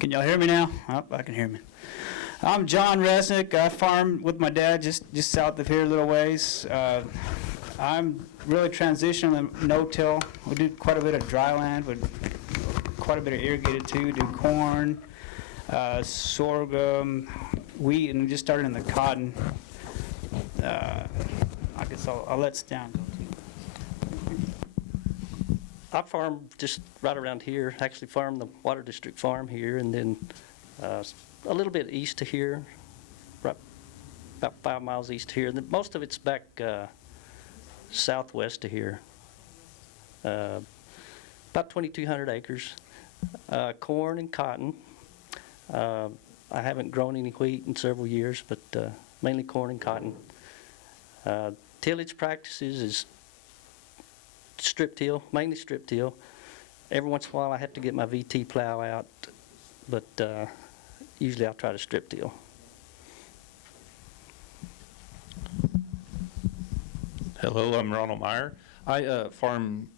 Can y'all hear me now? Oh, I can hear me. I'm John Reznik. I farm with my dad just south of here a little ways. I'm really transitioning to no-till. We do quite a bit of dry land, with quite a bit of irrigated too. We do corn, sorghum, wheat, and we just started in the cotton. I guess I'll let Stan go too. I farm just right around here, actually farm the Water District farm here, and then a little bit east of here, right about 5 miles east of here. And then most of it's back southwest of here, about 2,200 acres. Corn and cotton. I haven't grown any wheat in several years, but mainly corn and cotton. Tillage practices is strip till, mainly strip till. Every once in a while I have to get my VT plow out, but usually I'll try to strip till. Hello, I'm Ronald Meyer. I farm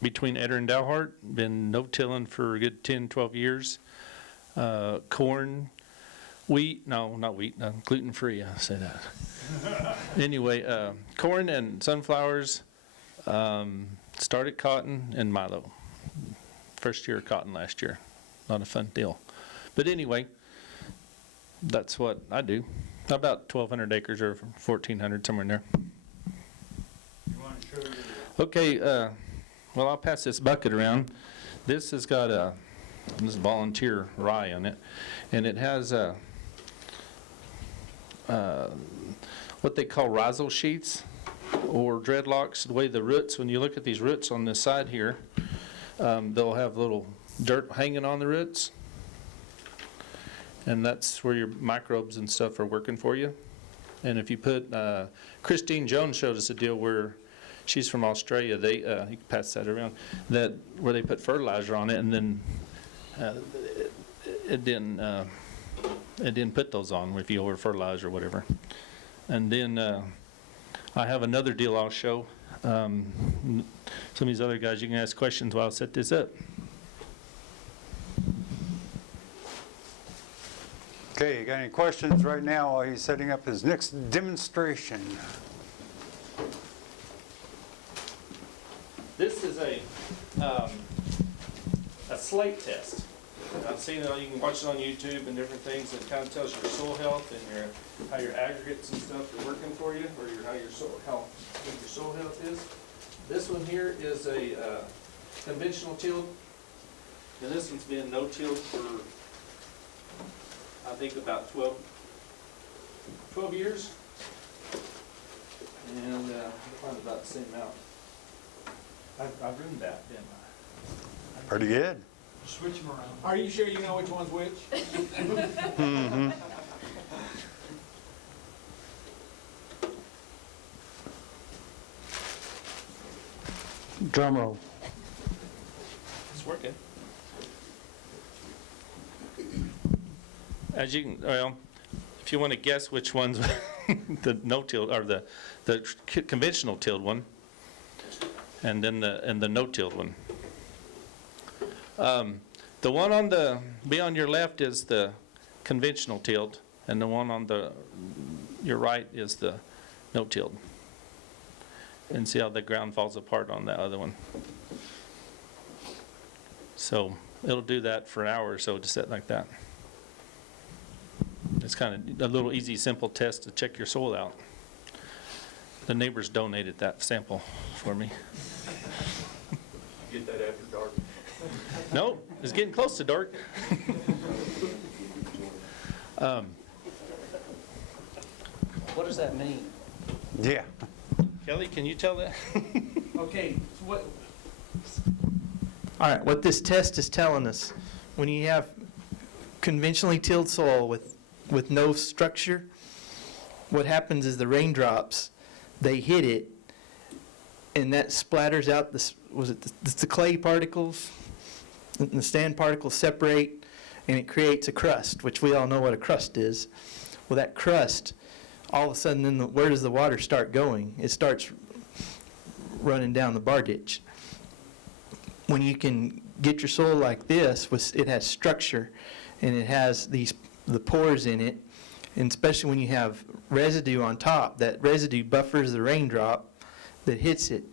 between Eder and Dalhart. Been no-tilling for a good 10, 12 years. Corn, wheat, no, not wheat, gluten-free, I say that. Anyway, corn and sunflowers, started cotton and milo. First year of cotton last year. Not a fun deal. But anyway, that's what I do. About 1,200 acres or 1,400, somewhere in there. Okay, well, I'll pass this bucket around. This has got this volunteer rye on it, and it has what they call rhizal sheets or dreadlocks. The way the roots, when you look at these roots on this side here, they'll have little dirt hanging on the roots, and that's where your microbes and stuff are working for you. And if you put, Christine Jones showed us a deal where she's from Australia. They you can pass that around. That where they put fertilizer on it, and then it didn't put those on if you over fertilize or whatever. And then I have another deal I'll show. Some of these other guys, you can ask questions while I set this up. Okay, you got any questions right now while he's setting up his next demonstration? This is a Slate Test. I've seen it. You can watch it on YouTube and different things. It kind of tells your soil health and how your aggregates and stuff are working for you, or how good your soil health is. This one here is a conventional tilled, and this one's been no-tilled for I think about 12 years, and I find about the same amount. I ruined that, didn't I? Pretty good. Switch them around. Are you sure you know which one's which? Mm-hmm. Drum roll. It's working. As you can, well, if you want to guess which one's the no-tilled or the conventional tilled one, and then the no-tilled one. The one on on your left is the conventional tilled, and the one on your right is the no-tilled. And see how the ground falls apart on that other one. So it'll do that for an hour or so to set like that. It's kind of a little easy, simple test to check your soil out. The neighbors donated that sample for me. Get that after dark. No, it's getting close to dark. What does that mean? Yeah. Kelly, can you tell that? Okay, so what? All right, what this test is telling us, when you have conventionally tilled soil with no structure, what happens is the raindrops, they hit it, and that splatters out the clay particles, and the sand particles separate, and it creates a crust, which we all know what a crust is. Well, that crust, all of a sudden, then where does the water start going? It starts running down the bar ditch. When you can get your soil like this, it has structure, and it has the pores in it, and especially when you have residue on top, that residue buffers the raindrop that hits it,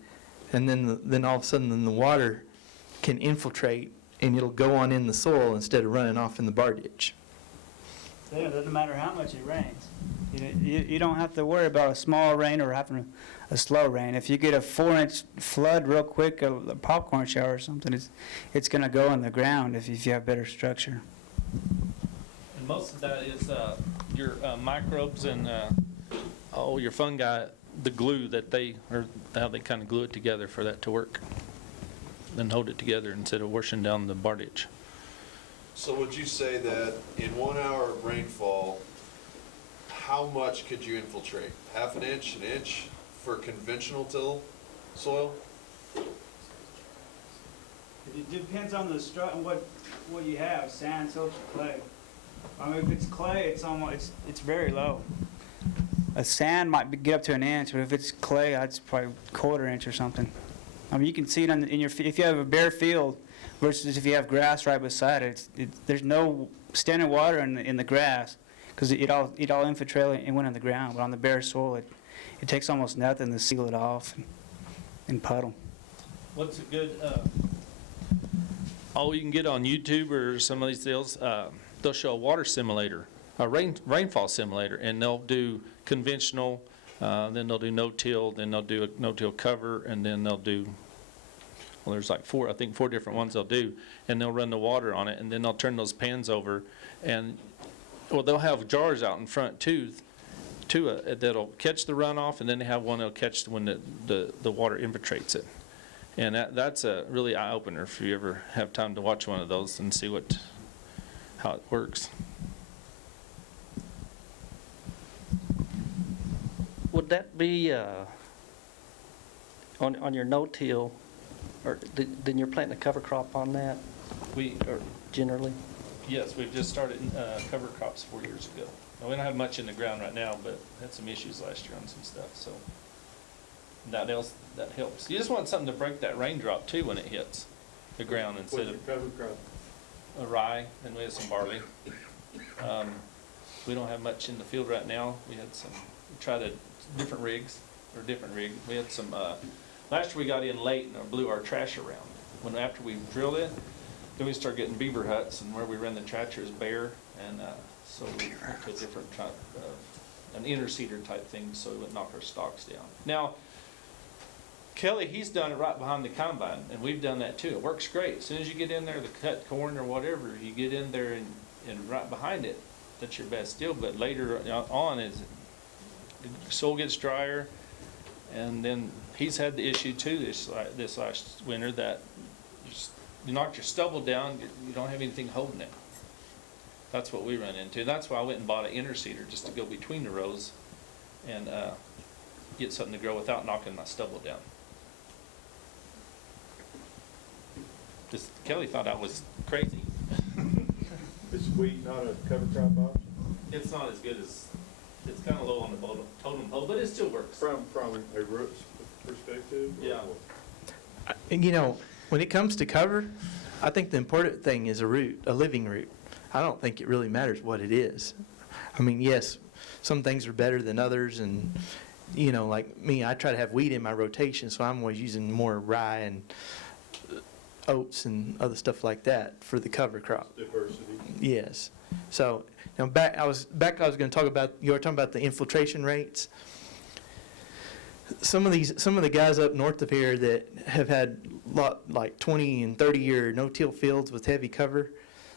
and then all of a sudden then the water can infiltrate and it'll go on in the soil instead of running off in the bar ditch. Then it doesn't matter how much it rains. You don't have to worry about a small rain or having a slow rain. If you get a 4-inch flood real quick, a popcorn shower or something, it's going to go in the ground if you have better structure. And most of that is your microbes and your fungi, the glue that how they kind of glue it together for that to work. Then hold it together instead of washing down the bar ditch. So would you say that in 1 hour of rainfall, how much could you infiltrate? Half an inch for conventional till soil? It depends on the what you have, sand, silt, or clay. I mean, if it's clay, it's very low. A sand might get up to an inch, but if it's clay, it's probably a 1/4 inch or something. I mean, you can see it if you have a bare field versus if you have grass right beside it. There's no standing water in the grass because it all infiltrated and went in the ground. But on the bare soil, it takes almost nothing to seal it off and puddle. What's a good, you can get on YouTube or some of these deals, they'll show a water simulator, a rainfall simulator, and they'll do conventional, then they'll do no-till, then they'll do a no-till cover, and then they'll do, there's like 4 different ones they'll do, and they'll run the water on it, and then they'll turn those pans over, and, they'll have jars out in front too, that'll catch the runoff, and then they have one that'll catch when the water infiltrates it. And that's a really eye-opener if you ever have time to watch one of those and see how it works. Would that be on your no-till, or then you're planting a cover crop on that, or generally? Yes, we've just started cover crops 4 years ago. Now, we don't have much in the ground right now, but had some issues last year on some stuff, so that helps. You just want something to break that raindrop too when it hits the ground instead of cover crop? a rye, and we have some barley. We don't have much in the field right now. We tried a different rig. We had some, last year we got in late and blew our trash around. After we drilled it, then we started getting beaver huts, and where we ran the tractor is bare, and so we went to a different type an interseeder type thing, so we wouldn't knock our stalks down. Now, Kelly, he's done it right behind the combine, and we've done that too. It works great. As soon as you get in there to cut corn or whatever, you get in there and right behind it, that's your best deal. But later on, as the soil gets drier, and then he's had the issue too this last winter that you knock your stubble down, you don't have anything holding it. That's what we run into. That's why I went and bought an interseeder just to go between the rows and get something to grow without knocking my stubble down. Kelly thought I was crazy. Is wheat not a cover crop option? It's not as good as, it's kind of low on the totem pole, but it still works. From a root's perspective? Yeah. And when it comes to cover, I think the important thing is a living root. I don't think it really matters what it is. I mean, yes, some things are better than others, and like me, I try to have wheat in my rotation, so I'm always using more rye and oats and other stuff like that for the cover crop. Diversity. Yes. So I was going to talk about, you were talking about the infiltration rates. Some of the guys up north of here that have had like 20 and 30 year no-till fields with heavy cover,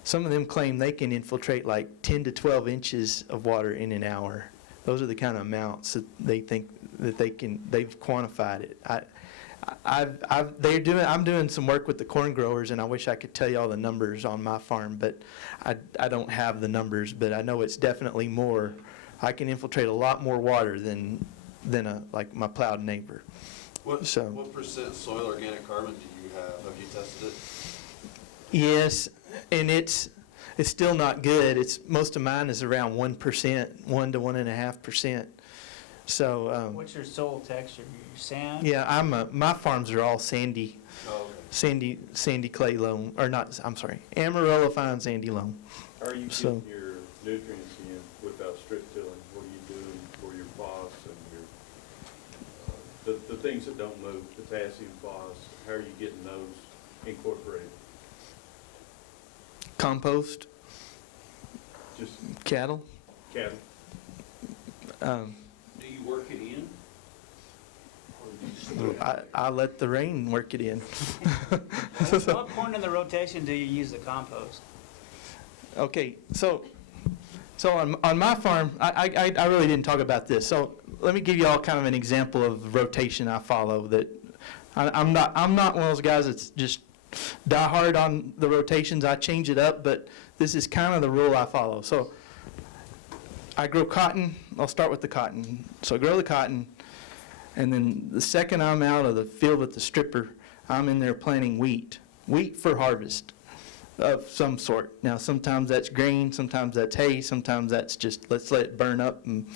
some of them claim they can infiltrate like 10 to 12 inches of water in an hour. Those are the kind of amounts that they think that they've quantified it. I'm doing some work with the corn growers, and I wish I could tell you all the numbers on my farm, but I don't have the numbers, but I know it's definitely more. I can infiltrate a lot more water than like my plowed neighbor. What percent soil organic carbon do you have? Have you tested it? Yes, and it's still not good. Most of mine is around 1%, 1 to 1.5%. So. What's your soil texture? Your sand? Yeah, my farms are all sandy. Oh, okay. Sandy clay loam, or not, I'm sorry, Amarillo fine sandy loam. How are you So- getting your nutrients in without strip tilling? What are you doing for your phos and your, the things that don't move, potassium, phos, how are you getting those incorporated? Compost, Just cattle. cattle? Do you work it in? Or do you just put it out I let the rain work it in. What point in the rotation do you use the compost? Okay, so on my farm, I really didn't talk about this. So let me give you all kind of an example of rotation I follow. That I'm not one of those guys that's just die hard on the rotations. I change it up, but this is kind of the rule I follow. So I grow cotton. I'll start with the cotton. So I grow the cotton, and then the second I'm out of the field with the stripper, I'm in there planting wheat for harvest of some sort. Now, sometimes that's grain, sometimes that's hay, sometimes that's just let's let it burn up and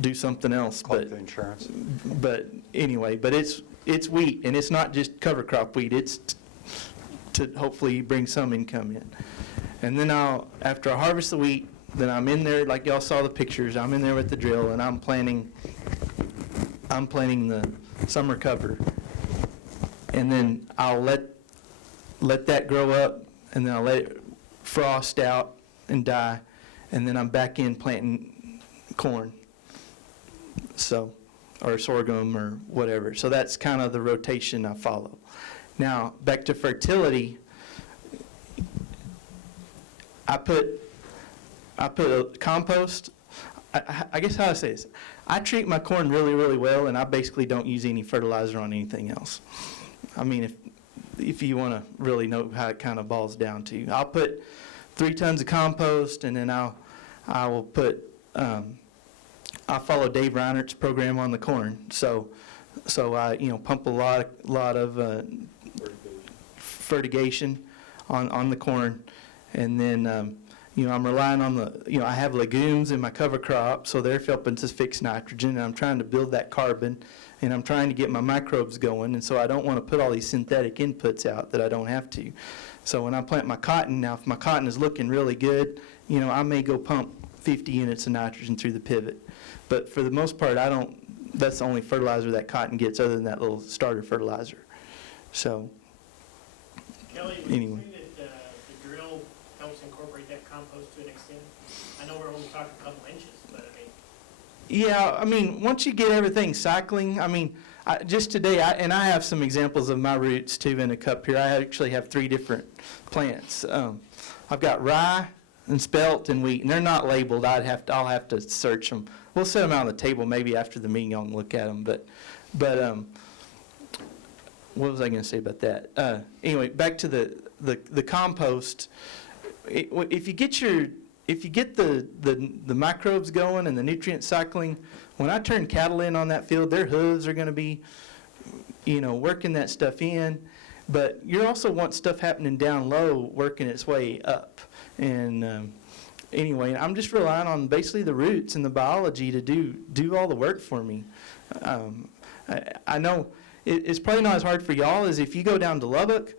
do something else. Collect the insurance. But anyway, but it's wheat, and it's not just cover crop wheat. It's to hopefully bring some income in. And then after I harvest the wheat, then I'm in there like y'all saw the pictures. I'm in there with the drill, and I'm planting the summer cover, and then I'll let that grow up, and then I'll let it frost out and die, and then I'm back in planting corn, so, or sorghum or whatever. So that's kind of the rotation I follow. Now, back to fertility, I put a compost. I guess how I say this, I treat my corn really, really well, and I basically don't use any fertilizer on anything else. I mean, if you want to really know how it kind of boils down to, I'll put 3 tons of compost, and then I will put I follow Dave Reinert's program on the corn, so I pump a lot of fertigation on the corn, and then I'm relying on I have legumes in my cover crop, so they're helping to fix nitrogen, and I'm trying to build that carbon, and I'm trying to get my microbes going, and so I don't want to put all these synthetic inputs out that I don't have to. So when I plant my cotton, now if my cotton is looking really good, I may go pump 50 units of nitrogen through the pivot. But for the most part, that's the only fertilizer that cotton gets other than that little starter fertilizer. So, Kelly, would anyway. you say that the drill helps incorporate that compost to an extent? I know we're only talking a couple inches, but I mean. Yeah, once you get everything cycling, just today, and I have some examples of my roots too in a cup here. I actually have 3 different plants. I've got rye and spelt and wheat, and they're not labeled. I'll have to search them. We'll set them out on the table maybe after the meeting. Y'all can look at them. But what was I going to say about that? Anyway, back to the compost. If you get the microbes going and the nutrient cycling, when I turn cattle in on that field, their hooves are going to be, working that stuff in. But you also want stuff happening down low, working its way up. And anyway, I'm just relying on basically the roots and the biology to do all the work for me. I know it's probably not as hard for y'all as if you go down to Lubbock.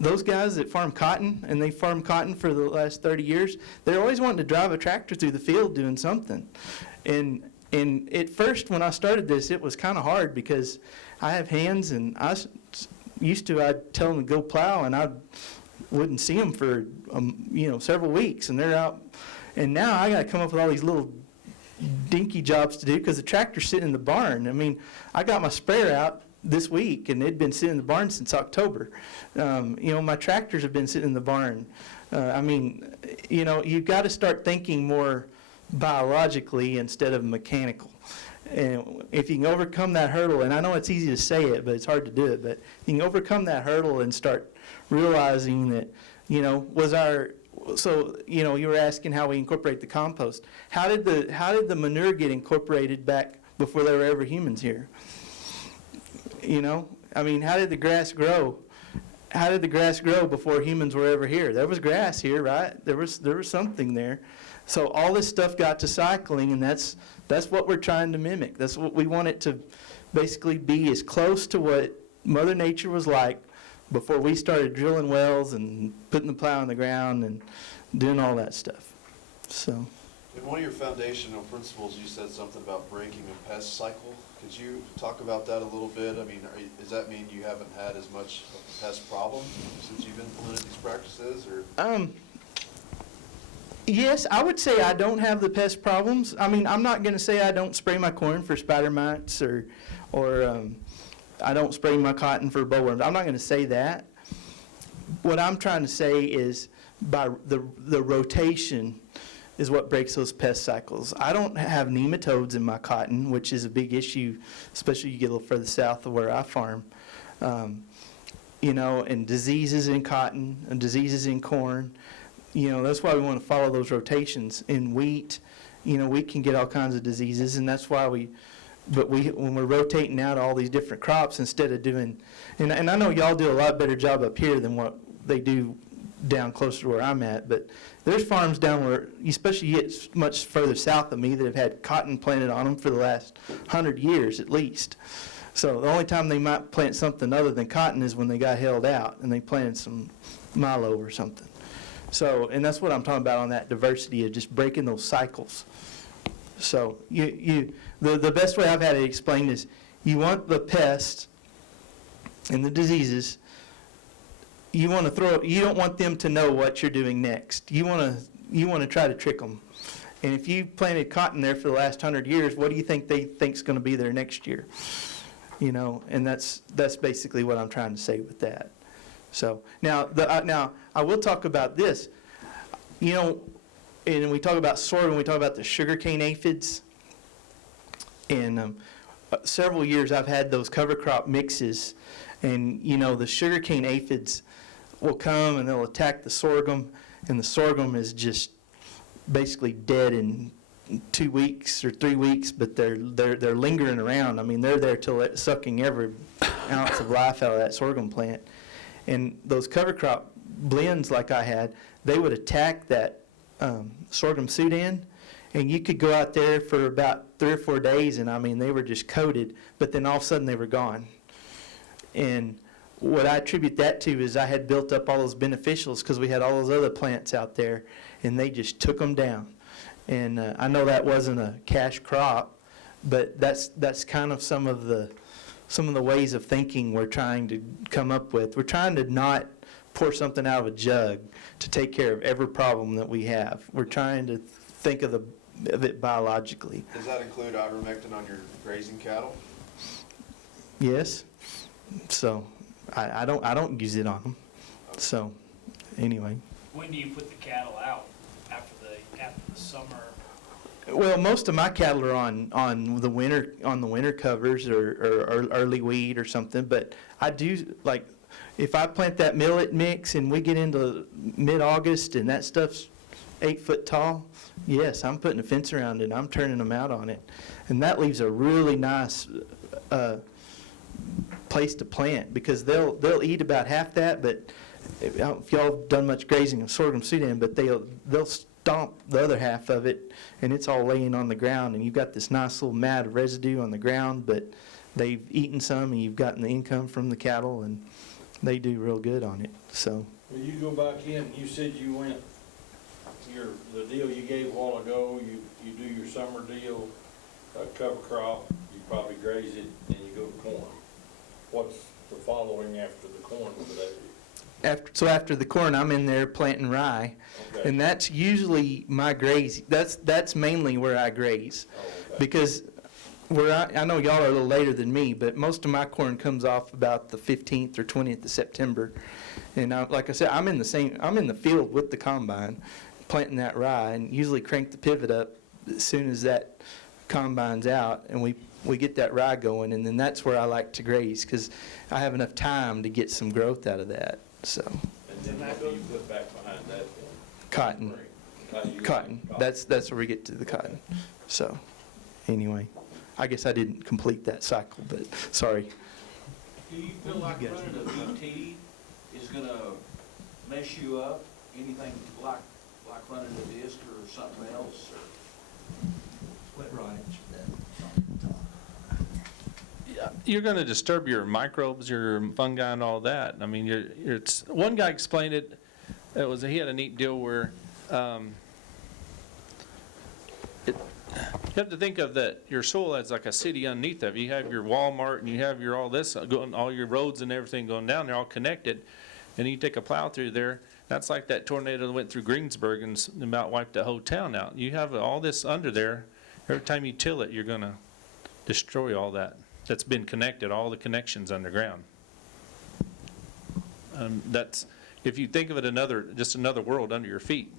Those guys that farm cotton, and they farm cotton for the last 30 years, they're always wanting to drive a tractor through the field doing something. And at first, when I started this, it was kind of hard because I have hands, and I'd tell them to go plow, and I wouldn't see them for several weeks, and they're out. And now I got to come up with all these little dinky jobs to do because the tractor's sitting in the barn. I got my sprayer out this week, and it'd been sitting in the barn since October. My tractors have been sitting in the barn. You've got to start thinking more biologically instead of mechanical. And if you can overcome that hurdle, and I know it's easy to say it, but it's hard to do it, but you can overcome that hurdle and start realizing that, you were asking how we incorporate the compost. How did the manure get incorporated back before there were ever humans here? How did the grass grow? How did the grass grow before humans were ever here? There was grass here, right? There was something there. So all this stuff got to cycling, and that's what we're trying to mimic. That's what we want it to basically be, as close to what Mother Nature was like before we started drilling wells and putting the plow in the ground and doing all that stuff. So, In one of your foundational principles, you said something about breaking a pest cycle. Could you talk about that a little bit? I mean, does that mean you haven't had as much of a pest problem since you've implemented these practices, or? yes, I would say I don't have the pest problems. I mean, I'm not going to say I don't spray my corn for spider mites or I don't spray my cotton for bollworms. I'm not going to say that. What I'm trying to say is by the rotation is what breaks those pest cycles. I don't have nematodes in my cotton, which is a big issue, especially you get a little further south of where I farm. You know, and diseases in cotton and diseases in corn. You know, that's why we want to follow those rotations. In wheat, you know, we can get all kinds of diseases, and that's why when we're rotating out all these different crops instead of doing, and I know y'all do a lot better job up here than what they do down closer to where I'm at, but there's farms down where, especially you get much further south of me, that have had cotton planted on them for the last 100 years at least. So the only time they might plant something other than cotton is when they got held out and they planted some milo or something. So, and that's what I'm talking about on that diversity, of just breaking those cycles. So the best way I've had it explained is you want the pests and the diseases, you don't want them to know what you're doing next. You want to try to trick them. And if you planted cotton there for the last 100 years, what do you think they think's going to be there next year? You know, and that's basically what I'm trying to say with that. So now I will talk about this. You know, and we talk about sorghum, we talk about the sugarcane aphids. And several years I've had those cover crop mixes, and you know, the sugarcane aphids will come and they'll attack the sorghum, and the sorghum is just basically dead in 2 weeks or 3 weeks, but they're lingering around. I mean, they're there till it's sucking every ounce of life out of that sorghum plant. And those cover crop blends like I had, they would attack that sorghum Sudan, and you could go out there for about 3 or 4 days, and I mean, they were just coated, but then all of a sudden they were gone. And what I attribute that to is I had built up all those beneficials because we had all those other plants out there, and they just took them down. And I know that wasn't a cash crop, but that's kind of some of the ways of thinking we're trying to come up with. We're trying to not pour something out of a jug to take care of every problem that we have. We're trying to think of it biologically. Does that include ivermectin on your grazing cattle? Yes. So I don't use it on them. So anyway. When do you put the cattle out? After the summer? Well, most of my cattle are on the winter covers or early weed or something. But I do, like, if I plant that millet mix and we get into mid-August and that stuff's 8 foot tall, yes, I'm putting a fence around it and I'm turning them out on it. And that leaves a really nice place to plant, because they'll eat about half that, but if y'all done much grazing of sorghum Sudan, but they'll stomp the other half of it, and it's all laying on the ground, and you've got this nice little mat of residue on the ground, but they've eaten some, and you've gotten the income from the cattle, and they do real good on it. So. Well, you go back in, you said you went, the deal you gave a while ago, you do your summer deal, cover crop, you probably graze it, then you go to corn. What's the following after the corn for that? After the corn, I'm in there planting rye, Okay. and that's usually my graze. That's mainly where I graze, Oh, okay. because I know y'all are a little later than me, but most of my corn comes off about the 15th or 20th of September, and like I said, I'm in the field with the combine, planting that rye, and usually crank the pivot up as soon as that combine's out, and we get that rye going, and then that's where I like to graze, because I have enough time to get some growth out of that. So. And then what do you put back behind that then? Cotton. Spring. Cotton. That's where we get to the cotton. So, anyway, I guess I didn't complete that cycle, but sorry. Do you feel like running a VT is gonna mess you up? Anything like running a disc or something else, or? Split right. you're gonna disturb your microbes, your fungi and all that. I mean, it's, one guy explained it, he had a neat deal where, you have to think of that, your soil as like a city underneath of you. You have your Walmart and you have your all this, going, all your roads and everything going down, they're all connected. And you take a plow through there, that's like that tornado that went through Greensburg and about wiped the whole town out. You have all this under there, every time you till it, you're gonna destroy all that. That's been connected, all the connections underground. That's, if you think of it just another world under your feet.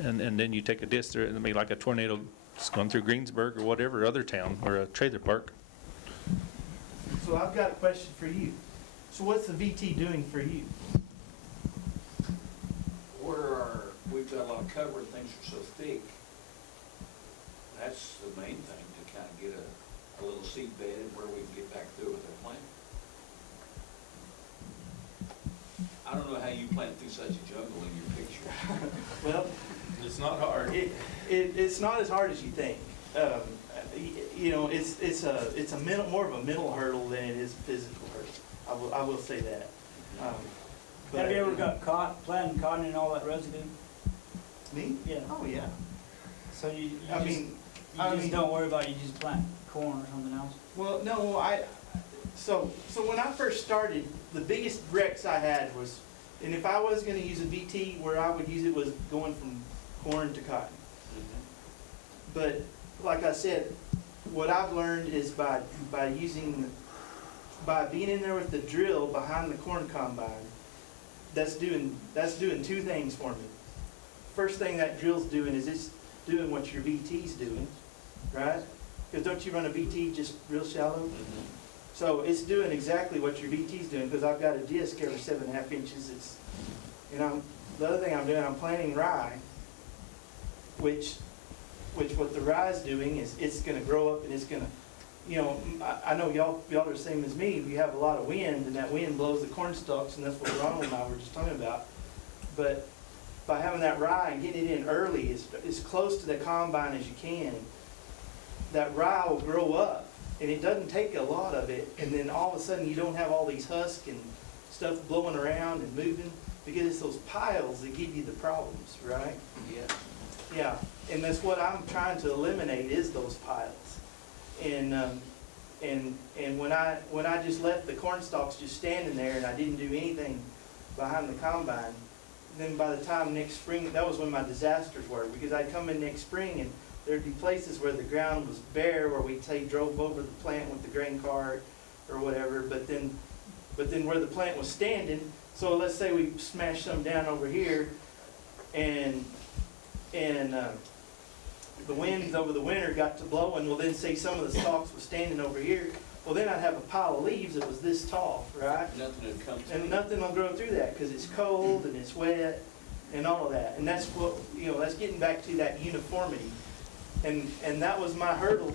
And then you take a disc through it and it'll be like a tornado it's going through Greensburg or whatever other town or a trailer park. So I've got a question for you. So what's the VT doing for you? We've got a lot of cover and things are so thick. That's the main thing, to kind of get a little seed bedded where we can get back through with our plant. I don't know how you plant through such a jungle in your picture. Well, It's not hard. it's not as hard as you think. You know, it's a mental, more of a mental hurdle than it is a physical hurdle. I will say that. Have you ever got caught planting cotton and all that residue? Me? Yeah. Oh, yeah. So you I mean, don't worry about it, you just plant corn or something else? well, no, so when I first started, the biggest wrecks I had was, and if I was gonna use a VT, where I would use it was going from corn to cotton. But like I said, what I've learned is by being in there with the drill behind the corn combine, that's doing two things for me. First thing that drill's doing is it's doing what your VT's doing, right? Because don't you run a VT just real shallow? So it's doing exactly what your VT's doing, because I've got a disc every 7.5 inches. It's, you know, the other thing I'm doing, I'm planting rye, which what the rye's doing is it's going to grow up and it's going to, you know, I know y'all are the same as me. We have a lot of wind, and that wind blows the corn stalks, and that's what Ronald and I were just talking about. But by having that rye and getting it in early, as close to the combine as you can, that rye will grow up, and it doesn't take a lot of it, and then all of a sudden you don't have all these husks and stuff blowing around and moving, because it's those piles that give you the problems, right? Yeah. Yeah, and that's what I'm trying to eliminate, is those piles. And when I just left the corn stalks just standing there and I didn't do anything behind the combine, then by the time next spring, that was when my disasters were, because I'd come in next spring and there'd be places where the ground was bare, where we'd say drove over the plant with the grain cart or whatever, but then where the plant was standing, so let's say we smashed some down over here, and the winds over the winter got to blowing, well then say some of the stalks was standing over here, well then I'd have a pile of leaves that was this tall, right? Nothing would come through. And nothing will grow through that, because it's cold and it's wet and all of that. And that's what, you know, that's getting back to that uniformity. And that was my hurdle.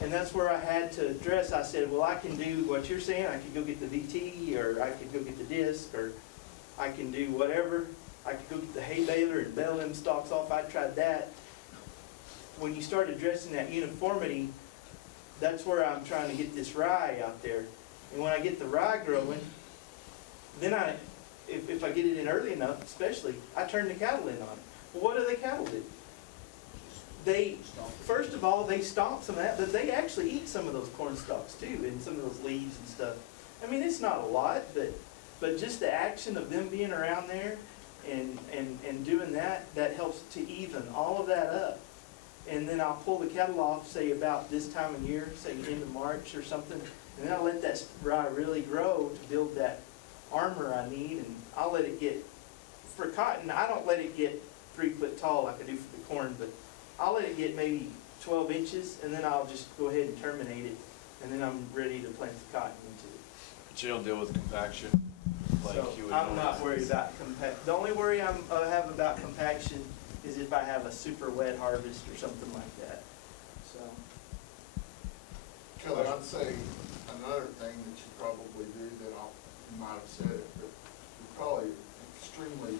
And that's where I had to address, I said, well, I can do what you're saying. I could go get the VT, or I could go get the disc, or I can do whatever. I could go get the hay baler and bale them stalks off. I tried that. When you start addressing that uniformity, that's where I'm trying to get this rye out there. And when I get the rye growing, then if I get it in early enough, especially, I turn the cattle in on it. Well, what do the cattle do? First of all, they stomp some of that, but they actually eat some of those corn stalks too, and some of those leaves and stuff. I mean, it's not a lot, but just the action of them being around there and doing that helps to even all of that up. And then I'll pull the cattle off, say about this time of year, say end of March or something, and then I'll let that rye really grow to build that armor I need, and I'll let it get, for cotton, I don't let it get 3 foot tall like I do for the corn, but I'll let it get maybe 12 inches, and then I'll just go ahead and terminate it, and then I'm ready to plant the cotton into it. But you don't deal with compaction like So you would. I'm not worried about compact. The only worry I have about compaction is if I have a super wet harvest or something like that. So. Kelly, I'd say another thing that you probably do that you might have said it, but you're probably an extremely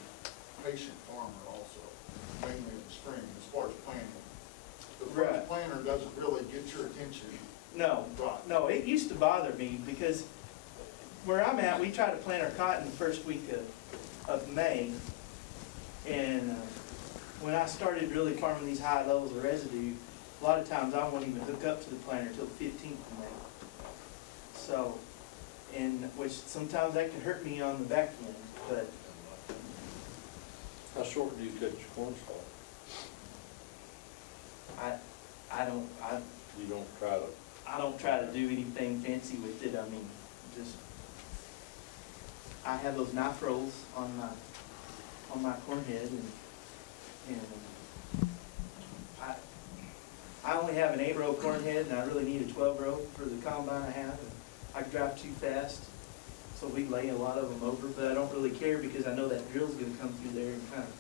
patient farmer also, mainly in the spring as far as planting. The first planter doesn't really get your attention No, no, it used to bother me because where I'm at, we try to plant our cotton the first week of May. And when I started really farming these high levels of residue, a lot of times I won't even hook up to the planter till the 15th of May. So, and which sometimes that can hurt me on the back end, but How short do you cut your corn stalk? You don't try to, I don't try to do anything fancy with it. I mean, just, I have those knife rolls on my corn head, and I only have an 8-row corn head, and I really need a 12-row for the combine I have, and I drive too fast, so we lay a lot of them over, but I don't really care because I know that drill's gonna come through there and kind of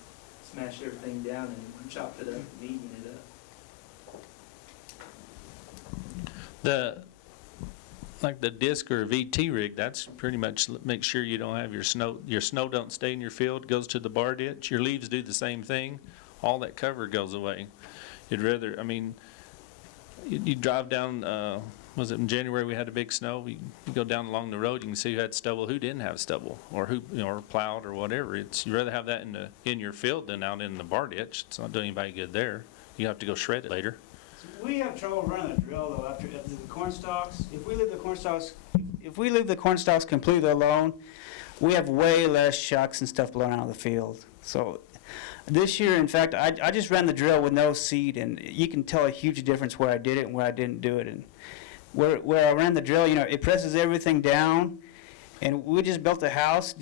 smash everything down and chop it up and even it up. Like the disc or VT rig, that's pretty much make sure you don't have your snow don't stay in your field, goes to the bar ditch. Your leaves do the same thing. All that cover goes away. You'd rather, I mean, you drive down, was it in January we had a big snow? You go down along the road, you can see who had stubble, who didn't have stubble, or who, you know, or plowed or whatever. You'd rather have that in your field than out in the bar ditch. It's not doing anybody good there. You have to go shred it later. We have trouble running a drill though after the corn stalks. If we leave the corn stalks completely alone, we have way less shucks and stuff blown out of the field. So this year, in fact, I just ran the drill with no seed, and you can tell a huge difference where I did it and where I didn't do it. And where I ran the drill, you know, it presses everything down, and we just built a house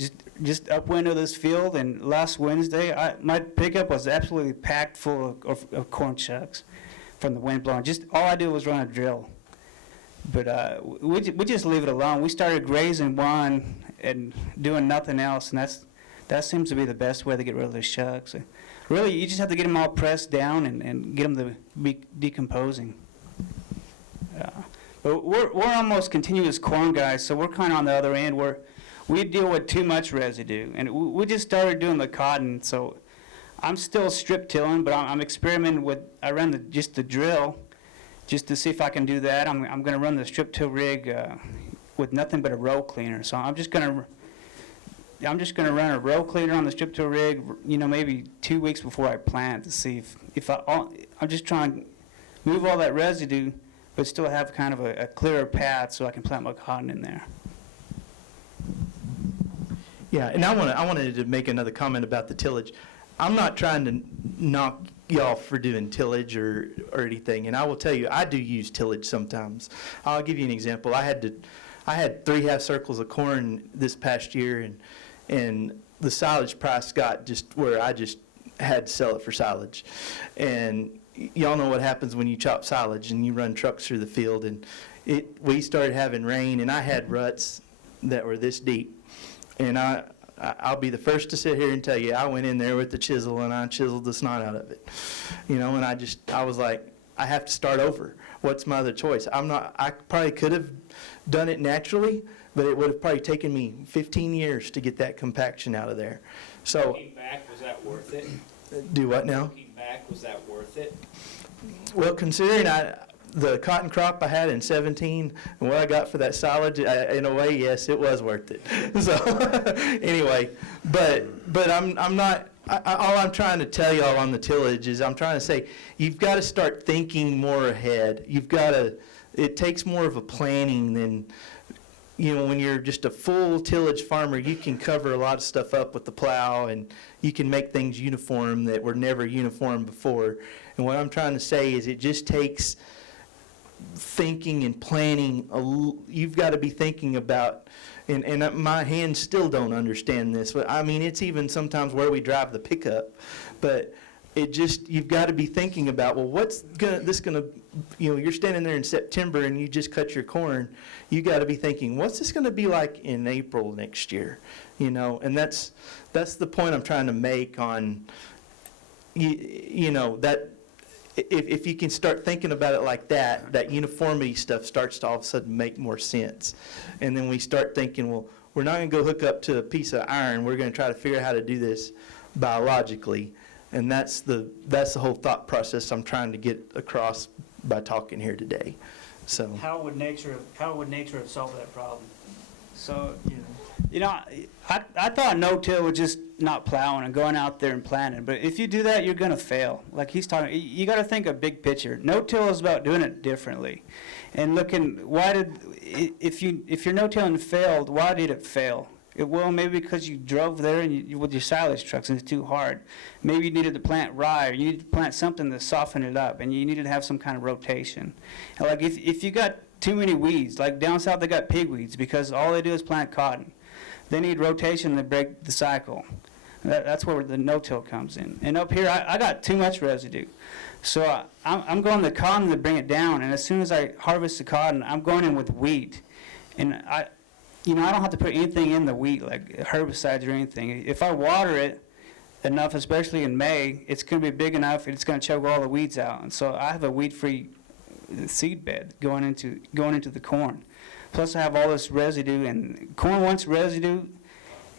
just upwind of this field. And last Wednesday, my pickup was absolutely packed full of corn shucks from the wind blowing. Just all I did was run a drill. But we just leave it alone. We started grazing one and doing nothing else, and that seems to be the best way to get rid of the shucks. Really, you just have to get them all pressed down and get them to be decomposing. But we're almost continuous corn guys, so we're kind of on the other end where we deal with too much residue. And we just started doing the cotton, so I'm still strip tilling, but I'm experimenting with, I ran just the drill just to see if I can do that. I'm going to run the strip till rig with nothing but a row cleaner. So I'm just going to run a row cleaner on the strip till rig, you know, maybe 2 weeks before I plant to see if I'm just trying to move all that residue, but still have kind of a clearer path so I can plant my cotton in there. Yeah, and I wanted to make another comment about the tillage. I'm not trying to knock y'all for doing tillage or anything, and I will tell you, I do use tillage sometimes. I'll give you an example. I had 3 half circles of corn this past year, and the silage price got just where I just had to sell it for silage. And y'all know what happens when you chop silage and you run trucks through the field, and we started having rain, and I had ruts that were this deep. And I'll be the first to sit here and tell you, I went in there with the chisel and I chiseled the snot out of it. You know, and I was like, I have to start over. What's my other choice? I probably could have done it naturally, but it would have probably taken me 15 years to get that compaction out of there. So, Looking back, was that worth it? do what now? Looking back, was that worth it? Well, considering the cotton crop I had in 17 and what I got for that silage, in a way, yes, it was worth it. So anyway, but I'm not. All I'm trying to tell y'all on the tillage is I'm trying to say you've got to start thinking more ahead. You've got to. It takes more of a planning than. You know, when you're just a full tillage farmer, you can cover a lot of stuff up with the plow, and you can make things uniform that were never uniform before. And what I'm trying to say is it just takes thinking and planning. You've got to be thinking about, and my hands still don't understand this. But I mean, it's even sometimes where we drive the pickup. But it just, you've got to be thinking about, well, what's this gonna, you know, you're standing there in September and you just cut your corn. You got to be thinking, what's this going to be like in April next year? You know, and that's the point I'm trying to make on, you know, that if you can start thinking about it like that, that uniformity stuff starts to all of a sudden make more sense. And then we start thinking, well, we're not going to go hook up to a piece of iron. We're going to try to figure out how to do this biologically. And that's the whole thought process I'm trying to get across by talking here today. So, How would nature have solved that problem? So, I thought no-till was just not plowing and going out there and planting. But if you do that, you're gonna fail. Like he's talking, you got to think a big picture. No-till is about doing it differently, and looking. If your no-till and failed, why did it fail? Well, maybe because you drove there and with your silage trucks and it's too hard. Maybe you needed to plant rye, or you needed to plant something to soften it up, and you needed to have some kind of rotation. And like if you got too many weeds, like down south they got pigweeds because all they do is plant cotton. They need rotation to break the cycle. That's where the no-till comes in. And up here, I got too much residue. So I'm going to cotton to bring it down, and as soon as I harvest the cotton, I'm going in with wheat. And I don't have to put anything in the wheat, like herbicides or anything. If I water it enough, especially in May, it's going to be big enough, and it's going to choke all the weeds out. And so I have a weed-free seed bed going into the corn. Plus I have all this residue, and corn wants residue,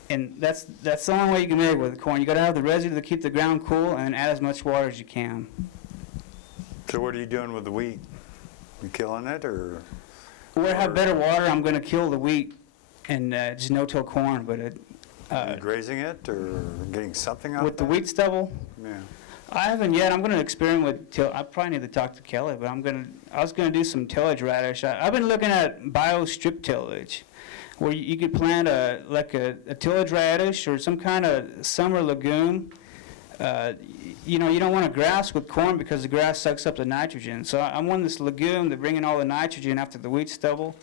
and that's the only way you can make it with corn. You got to have the residue to keep the ground cool and add as much water as you can. So what are you doing with the wheat? You killing it, or? Where I have better water, I'm going to kill the wheat and just no-till corn. But Are you grazing it, or getting something out with of the that? wheat stubble, Yeah. I haven't yet. I'm going to experiment with I probably need to talk to Kelly, but I was going to do some tillage radish. I've been looking at Biostrip tillage, where you could plant a tillage radish or some kind of summer legume. You don't want to grass with corn because the grass sucks up the nitrogen. So I want this legume to bring in all the nitrogen after the wheat stubble.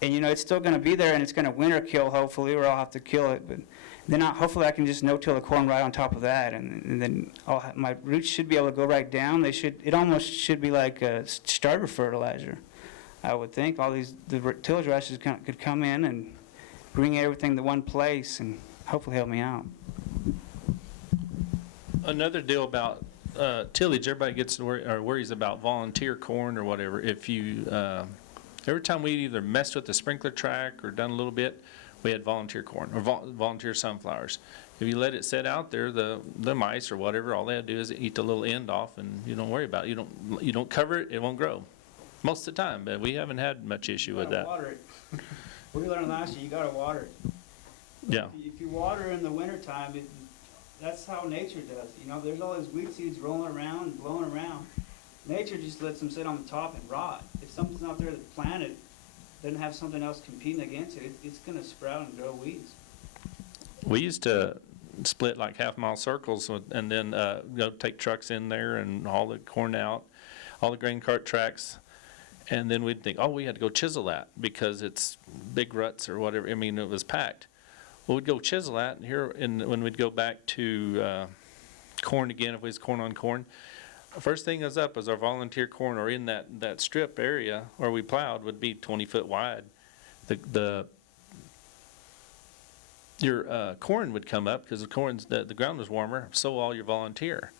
And it's still going to be there, and it's going to winter kill hopefully, or I'll have to kill it. But then hopefully I can just no-till the corn right on top of that, and then my roots should be able to go right down. It almost should be like a starter fertilizer, I would think. The tillage radishes could come in and bring everything to one place and hopefully help me out. Another deal about tillage, everybody gets or worries about volunteer corn or whatever. If you, every time we either messed with the sprinkler track or done a little bit, we had volunteer corn or volunteer sunflowers. If you let it sit out there, the mice or whatever, all they have to do is eat the little end off, and you don't worry about it. You don't cover it, it won't grow most of the time. But we haven't had much issue with that. Water it. We learned last year, you got to water it. Yeah. If you water in the wintertime, that's how nature does. There's all these wheat seeds rolling around and blowing around. Nature just lets them sit on the top and rot. If something's not there that's planted, doesn't have something else competing against it, it's going to sprout and grow weeds. We used to split like half-mile circles and then take trucks in there and haul the corn out, all the grain cart tracks, and then we'd think, we had to go chisel that because it's big ruts or whatever. I mean, it was packed. Well, we'd go chisel that, and when we'd go back to corn again, if it was corn on corn, first thing was up was our volunteer corn, or in that strip area where we plowed would be 20 foot wide. Your corn would come up because the ground was warmer, so all your volunteer.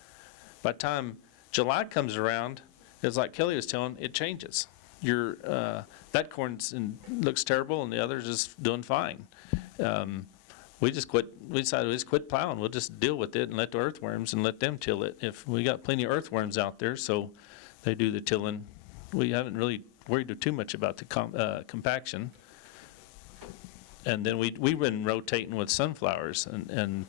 By the time July comes around, it's like Kelly was telling, it changes. That corn looks terrible, and the others is doing fine. We decided we just quit plowing. We'll just deal with it and let the earthworms and let them till it. If we got plenty of earthworms out there, so they do the tilling. We haven't really worried too much about the compaction. And then we've been rotating with sunflowers and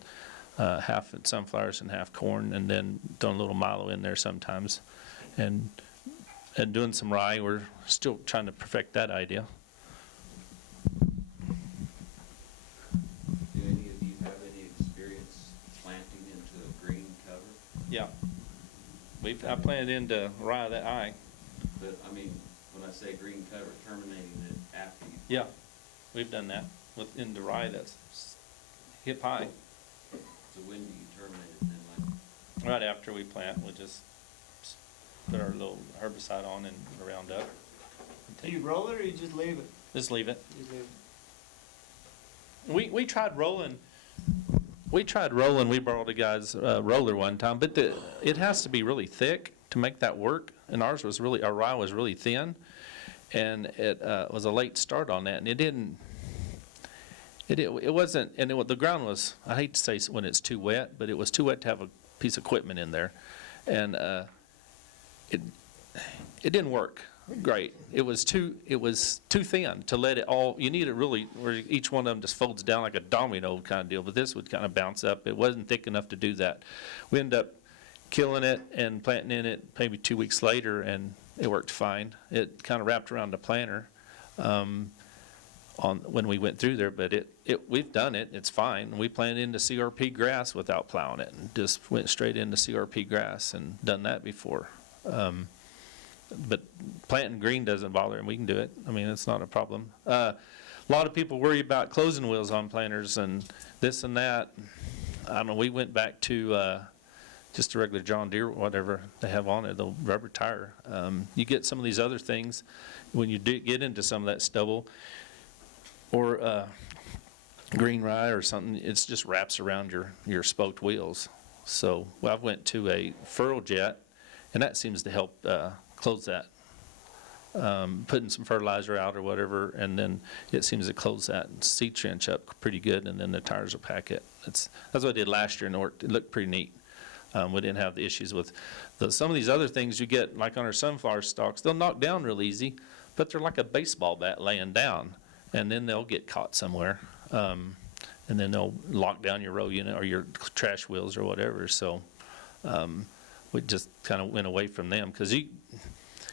half sunflowers and half corn, and then throwing a little milo in there sometimes, and doing some rye. We're still trying to perfect that idea. Do any of you have any experience planting into a green cover? Yeah. I planted into rye that eye. But, I mean, when I say green cover, terminating it after you. Yeah, we've done that into rye that's hip high. So when do you terminate it then? Right after we plant, we just put our little herbicide on and round up. Do you roll it or you just leave it? Just leave it. You leave it. We tried rolling. We borrowed a guy's roller one time, but it has to be really thick to make that work. And our rye was really thin, and it was a late start on that, and it didn't. It wasn't, and the ground was, I hate to say when it's too wet, but it was too wet to have a piece of equipment in there. And it didn't work. great. It was too thin to let it all, you need it really, where each one of them just folds down like a domino kind of deal, but this would kind of bounce up. It wasn't thick enough to do that. We ended up killing it and planting in it maybe 2 weeks later, and it worked fine. It kind of wrapped around the planter when we went through there, but we've done it, it's fine. We planted into CRP grass without plowing it, and just went straight into CRP grass and done that before. But planting green doesn't bother, and we can do it. I mean, it's not a problem. A lot of people worry about closing wheels on planters and this and that. I don't know, we went back to just a regular John Deere, whatever they have on it, the rubber tire. You get some of these other things, when you do get into some of that stubble, or green rye or something, it just wraps around your spoked wheels. So I went to a furrow jet, and that seems to help close that. Putting some fertilizer out or whatever, and then it seems to close that seed trench up pretty good, and then the tires will pack it. That's what I did last year, and it looked pretty neat. We didn't have the issues with some of these other things you get, like on our sunflower stalks. They'll knock down real easy, but they're like a baseball bat laying down, and then they'll get caught somewhere, and then they'll lock down your row unit or your trash wheels or whatever. So we just kind of went away from them, because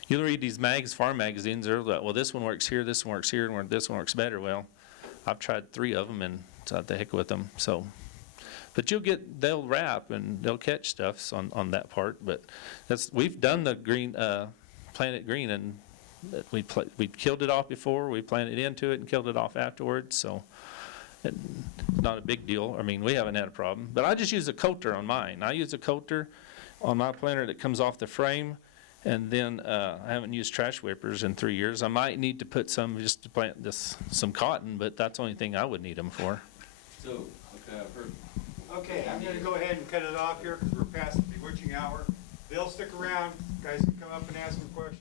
you'll read these farm magazines, they're like, well, this one works here, this one works here, and this one works better. Well, I've tried 3 of them, and so the heck with them. So, but they'll wrap and they'll catch stuff on that part. But we've done the green, planted green, and we killed it off before. We planted into it and killed it off afterwards. So it's not a big deal. I mean, we haven't had a problem. But I just use a coater on mine. I use a coater on my planter that comes off the frame. And then I haven't used trash whippers in 3 years. I might need to put some just to plant some cotton, but that's the only thing I would need them for. So, okay, I've heard. Okay, I'm gonna go ahead and cut it off here because we're past the bewitching hour. They'll stick around. Guys can come up and ask them questions.